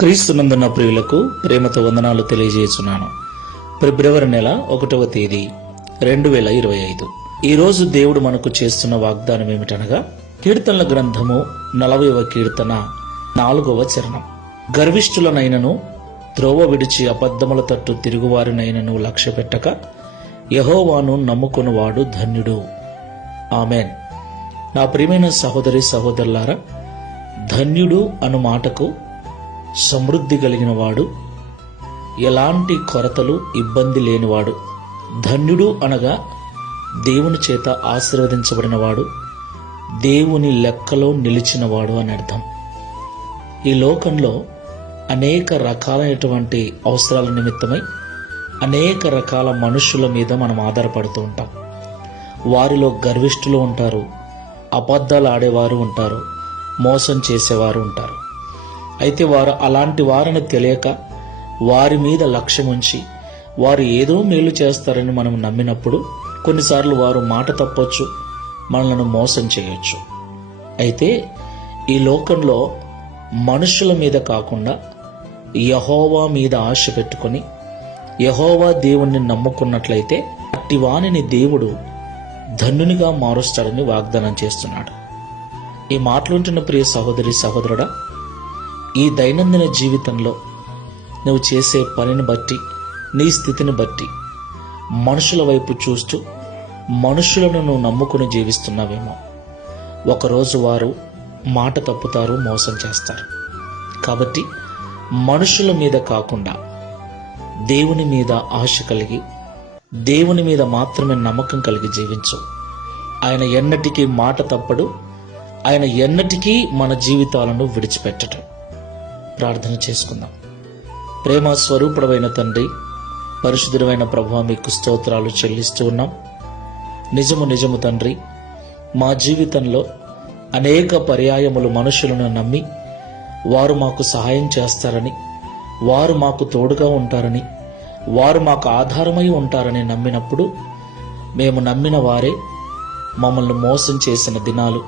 క్రీస్తునందున్న ప్రియులకు ప్రేమతో వందనాలు తెలియజేస్తున్నాను. ఫిబ్రవరి నెల 1వ తేదీ 2025. ఈరోజు దేవుడు మనకు చేస్తున్న వాగ్దానం ఏమిటనగా, కీర్తనల గ్రంథము 40వ కీర్తన 4వ చరణం. గర్విష్ఠులనైనను త్రోవ విడిచి అబద్ధముల తట్టు తిరుగువారినైనను లక్ష్య పెట్టక యెహోవాను నమ్ముకొనువాడు ధన్యుడు. ఆమెన్. నా ప్రియమైన సహోదరి సహోదరులారా, ధన్యుడు అను మాటకు సమృద్ధి కలిగిన వాడు, ఎలాంటి కొరతలు ఇబ్బంది లేనివాడు. ధన్యుడు అనగా దేవుని చేత ఆశీర్వదించబడినవాడు, దేవుని లెక్కలో నిలిచినవాడు అని అర్థం. ఈ లోకంలో అనేక రకాలైనటువంటి అవసరాల నిమిత్తమై అనేక రకాల మనుషుల మీద మనం ఆధారపడుతూ ఉంటాం. వారిలో గర్విష్ఠులు ఉంటారు, అబద్ధాలు ఆడేవారు ఉంటారు, మోసం చేసేవారు ఉంటారు. అయితే వారు అలాంటి వారిని తెలియక వారి మీద లక్ష్యం ఉంచి వారు ఏదో మేలు చేస్తారని మనం నమ్మినప్పుడు కొన్నిసార్లు వారు మాట తప్పొచ్చు, మనలను మోసం చేయొచ్చు. అయితే ఈ లోకంలో మనుషుల మీద కాకుండా యెహోవా మీద ఆశ పెట్టుకొని యెహోవా దేవుణ్ణి నమ్ముకున్నట్లయితే అట్టి వానిని దేవుడు ధన్యునిగా మారుస్తాడని వాగ్దానం చేస్తున్నాడు. ఈ మాటలుంటున్న ప్రియ సహోదరి సహోదరుడా, ఈ దైనందిన జీవితంలో నువ్వు చేసే పనిని బట్టి, నీ స్థితిని బట్టి మనుషుల వైపు చూస్తూ మనుషులను నువ్వు నమ్ముకుని జీవిస్తున్నావేమో. ఒకరోజు వారు మాట తప్పుతారు, మోసం చేస్తారు. కాబట్టి మనుషుల మీద కాకుండా దేవుని మీద ఆశ కలిగి దేవుని మీద మాత్రమే నమ్మకం కలిగి జీవించు. ఆయన ఎన్నటికీ మాట తప్పడు, ఆయన ఎన్నటికీ మన జీవితాలను విడిచిపెట్టడు. ప్రార్థన చేసుకుందాం. ప్రేమ స్వరూపుడమైన తండ్రి, పరిశుద్ధుడైన ప్రభువా, మీకు స్తోత్రాలు చెల్లిస్తూ ఉన్నాం. నిజము తండ్రి, మా జీవితంలో అనేక పర్యాయములు మనుషులను నమ్మి వారు మాకు సహాయం చేస్తారని, వారు మాకు తోడుగా ఉంటారని, వారు మాకు ఆధారమై ఉంటారని నమ్మినప్పుడు మేము నమ్మిన వారే మమ్మల్ని మోసం చేసిన దినాలు,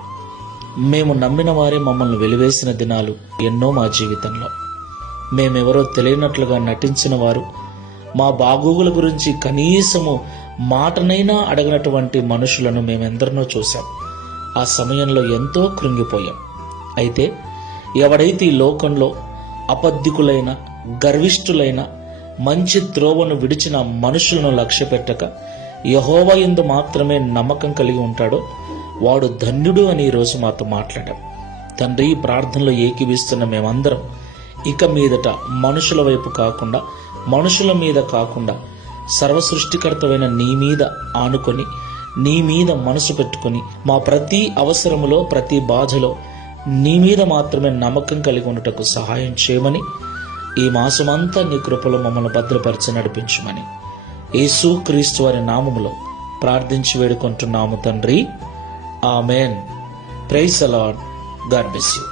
మేము నమ్మిన వారే మమ్మల్ని వెలివేసిన దినాలు ఎన్నో మా జీవితంలో. మేమెవరో తెలియనట్లుగా నటించిన వారు, మా బాగోగుల గురించి కనీసము మాటనైనా అడగనటువంటి మనుషులను మేమెందరినో చూశాం. ఆ సమయంలో ఎంతో కృంగిపోయాం. అయితే ఎవడైతే ఈ లోకంలో అబద్ధికులైన, గర్విష్ఠులైన, మంచి త్రోవను విడిచిన మనుషులను లక్ష్య పెట్టక యెహోవా యందు మాత్రమే నమ్మకం కలిగి ఉంటాడో వాడు ధన్యుడు అని ఈరోజు మాతో మాట్లాడాం. తండ్రి, ఈ ప్రార్థనలో ఏకీవిస్తున్న మేమందరం ఇక మీదట మనుషుల వైపు కాకుండా, మనుషుల మీద కాకుండా సర్వసృష్టికర్తమైన నీ మీద ఆనుకొని, నీ మీద మనసు పెట్టుకొని, మా ప్రతి అవసరములో, ప్రతి బాధలో నీ మీద మాత్రమే నమ్మకం కలిగి ఉండటకు సహాయం చేయమని, ఈ మాసమంతా నీ కృపలో మమ్మల్ని భద్రపరిచి నడిపించమని యేసు క్రీస్తు వారి నామములో ప్రార్థించి వేడుకుంటున్నాము తండ్రి. Amen. Praise the Lord. God bless you.